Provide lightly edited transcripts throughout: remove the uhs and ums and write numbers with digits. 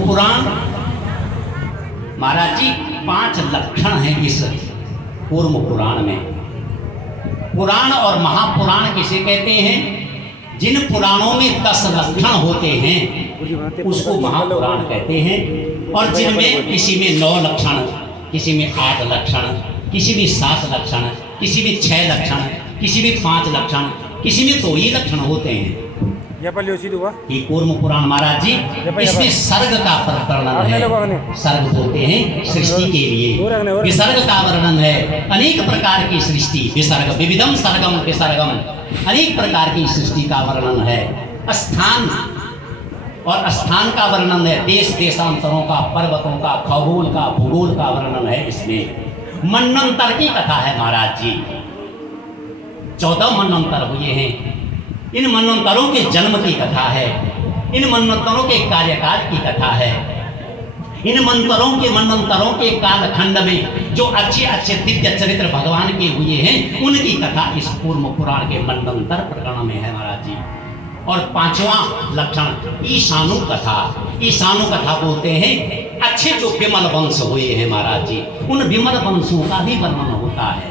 पुराण महाराज जी 5 लक्षण हैं इस कूर्म पुराण में। पुराण और महापुराण किसे कहते हैं? जिन पुराणों में 10 लक्षण होते हैं उसको महापुराण कहते हैं, और जिनमें किसी में 9 लक्षण, किसी में 8 लक्षण, किसी में 7 लक्षण, किसी में 6 लक्षण, किसी में 5 लक्षण, किसी में 2 ही लक्षण होते हैं। ये कूर्म पुराण महाराज जी, इसमें सर्ग का वर्णन है। सर्ग होते हैं सृष्टि के लिए, विसर्ग का वर्णन है। अनेक प्रकार की सृष्टि, विसर्ग, विविधम सर्गम विसर्गम, अनेक प्रकार की सृष्टि का वर्णन है। स्थान और स्थान का वर्णन है। देश देशांतरों का, पर्वतों का, खगोल का, भूगोल का वर्णन है इसमें। मन्वंतर की कथा है महाराज जी। 14 मन्वंतर हुए हैं। इन मन्वंतरों के जन्म की कथा है, इन मन्वंतरों के कार्यकाल की कथा है। इन मन्वंतरों के कालखंड में जो अच्छे अच्छे दिव्य चरित्र भगवान के हुए हैं उनकी कथा इस कूर्म पुराण के मन्वंतर प्रकरण में है महाराज जी। और 5वां लक्षण ईशानु कथा। ईशानु कथा बोलते हैं अच्छे जो विमल वंश हुए हैं महाराज जी, उन विमल वंशों का भी वर्णन होता है।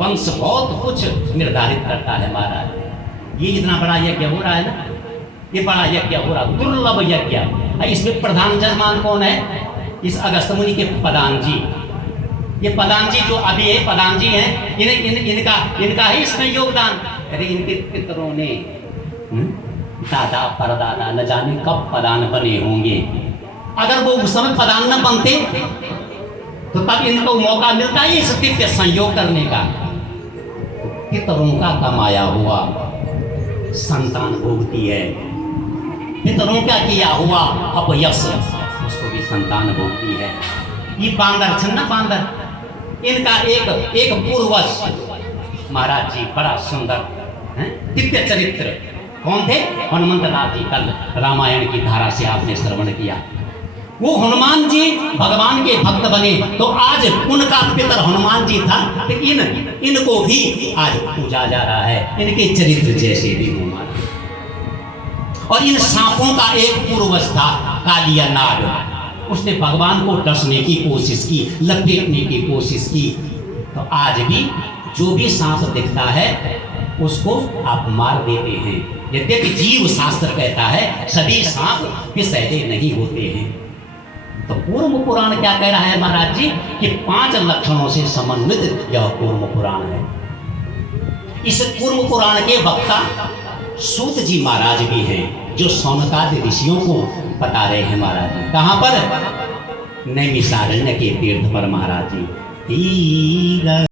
वंश बहुत कुछ निर्धारित करता है महाराज। ये इतना बड़ा यज्ञ हो रहा है ना, ये बड़ा यज्ञ हो रहा, दुर्लभ यज्ञ। इसमें प्रधान जजमान कौन है? इस अगस्त मुनि के पदान जी। ये पदान जी जो अभी है, पदान जी हैं, इनका ही इसमें योगदान। अरे इनके पितरों ने दादा परदादा न जाने कब पदान बने होंगे। अगर वो उस समय पदान न बनते तो तब इनको मौका मिलता है इस दिव्य संयोग करने का। पितरों का कमाया हुआ संतान भोगती है, पितरों का किया हुआ अपयश उसको भी संतान भोगती है। ये बांदर छन ना, बांदर, इनका एक पूर्वज महाराज जी बड़ा सुंदर दिव्य चरित्र। कौन थे? हनुमंत लाल जी। कल रामायण की धारा से आपने श्रवण किया। वो हनुमान जी भगवान के भक्त बने तो आज उनका पितर हनुमान जी था, तो इनको भी आज पूजा जा रहा है, इनके चरित्र जैसे भी हनुमान। और इन सांपों का एक पूर्वज था कालिया नाग। उसने भगवान को डसने की कोशिश की, लपेटने की कोशिश की। तो आज भी जो भी सांप दिखता है उसको आप मार देते हैं। यद्यपि जीव शास्त्र कहता है सभी सांप विषैले नहीं होते हैं। तो कूर्म पुराण क्या कह रहा है महाराज जी कि 5 लक्षणों से समन्वित यह कूर्म पुराण है। इस कूर्म पुराण के वक्ता सूत जी महाराज भी हैं, जो शौनकादि ऋषियों को बता रहे हैं महाराज जी। कहाँ पर? नैमिषारण्य के तीर्थ पर महाराज जी।